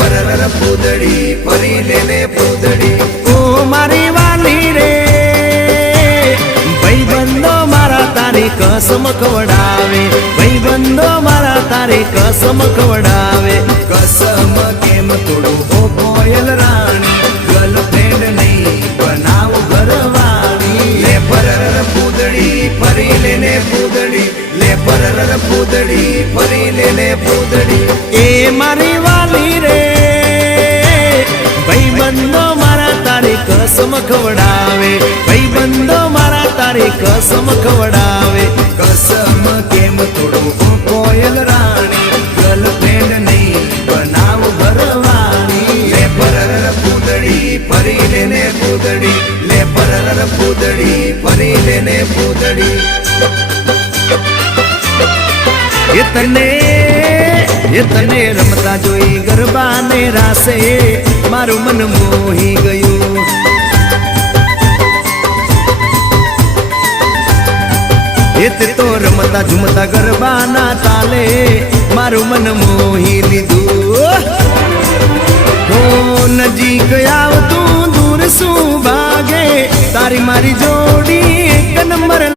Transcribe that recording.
પરર પૂદડી ફરી લેને પૂદડી ઓ મારી વાલી રે ભાઈબંધો મારા તારી કસમ ખવડાવે ભાઈબંધો મારા તારી કસમ ખવડાવે કસમ કેમ તોડું ઓ કોયલ રાણી ગર્લફ્રેન્ડ નહીં બનાવ ઘરવાળી લે પરર પૂદડી ફરી લેને પૂદડી લે પરર પૂદડી ફરી લેને પૂદડી એ મારી વાલી રે ભાઈબંધો મારા તારી કસમ ખવડાવે ભાઈબંધો મારા તારી કસમ ખવડાવે કસમ કેમ તોડું ઓ કોયલ રાણી ગર્લફ્રેન્ડ નહીં બનાવ ઘરવાળી લે પરર પૂદડી ફરી લેને પૂદડી લે પરર પૂદડી ફરી લેને પૂદડી એ તને રમતા જોઈ ગરબાને રાસે મારું મન મોહી ગયું તે તો રમતા ઝુમતા ગરબાના તાલે મારું મન મોહી લીધું હો નજીક આવતું દૂર શું ભાગે તારી મારી જો